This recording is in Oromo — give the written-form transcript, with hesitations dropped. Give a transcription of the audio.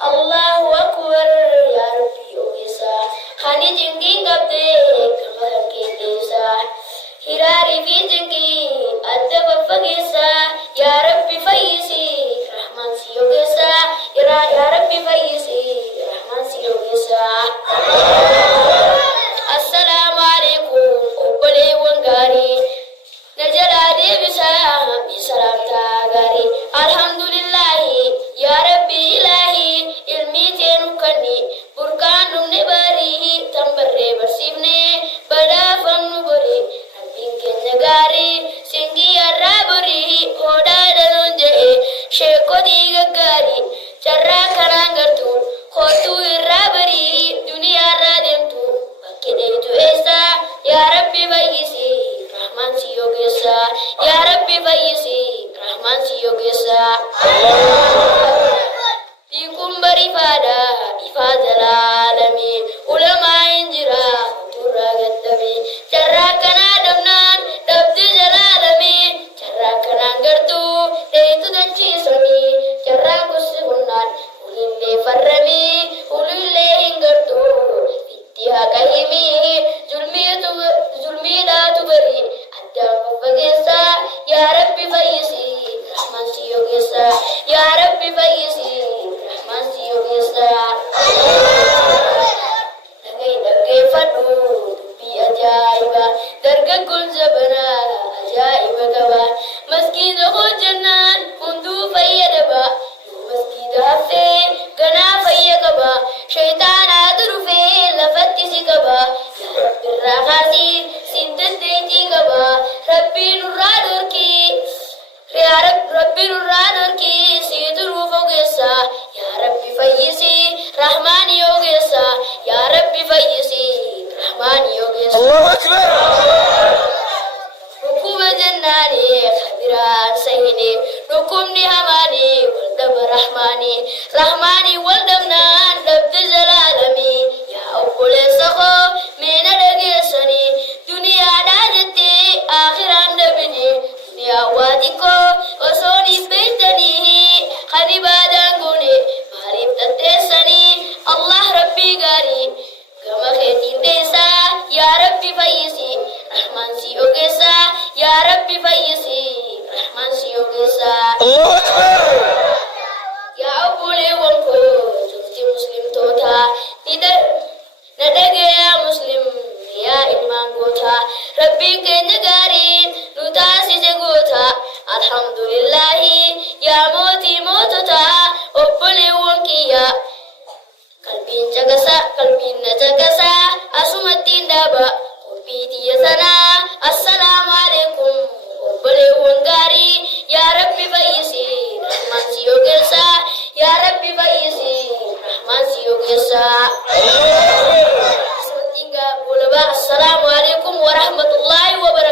Allahu Akbar, Ya Rabbi ogessa. Khani jingi gabde kamar ke desa. Hirari fi jingi adda fagesa. Ya Rabbi fayyisi Rahman si ogessa. Ya Rabbi fayyisi Rahman si ogessa. Assalamu alaikum obole wangari. Najala de bisa bisalam tagari. Alhamdulillahi ya Rabbi ilahi ilmi tenukani burkan dumne barihi tambarre bersibne bada fannu bari rabbin kenyagari singi arraburi hoda dalunje sheko digagari charra karangartu khotu irrabari dunia radentu bakkede tu esa ya Rabbi bayisi Rahman si yogesa ya Rabbi bayisi Rahman si yogesa Dikum barifada ifadal alamin ulama injira turagat dabi carrakana damnan dabdi jalalamin carrakana gartu deitu danci sami carrakus sunnan ulille farrami ulille ingartu fittiha kahimi zulmi da tubari adda bagesa ya Rabbi bayisi Rahman si yogesa ya Rabbi bayisi Rahman si yogesa dagai fadu dubi ajaiba dargagul zabana ajaiba gaba masjid jannan kundu fayyadaba masjid hafe gana fayyagaba shaytana durfe lafatti sikaba ya Rabbi rahasi sintan deiti gaba Rabbi nuradurki ya Rabbi nuradurki siduru fogesa ya Rabbi fayyisi Rahmani yogesa ya Rabbi fayyisi Rahmani yogesa Allahu Akbar. Rukuba jannani khabiran sayini rukumni hamani waldab rahmani rahmani waldamnan dabdi zalalami ya awwale sakho mena dagesani dunia dajati akhiran dabini dunia wadiko osoni bentanihi khanibadanguni marib tatesani Allah Rabbi gari gama khetin desa ya Rabbi fayyisi Rahman si ogesa ya Rabbi fayyisi Rahman si ogesa Allahu Akbar. ya abule wonko jufti muslim tota tidak nadage ya muslim ya iman gota Rabbi kenya garin nutasi jagota alhamdulillahi ya moti motota obule wonkiya kalbin na jagasa asumatin daba kopiti ya sana assalamu alaikum obole wangari ya Rabbi fayyisi Rahman si yogesa ya Rabbi fayyisi Rahman si yogesa asumatinga bolaba assalamu alaikum warahmatullahi wabarakatuh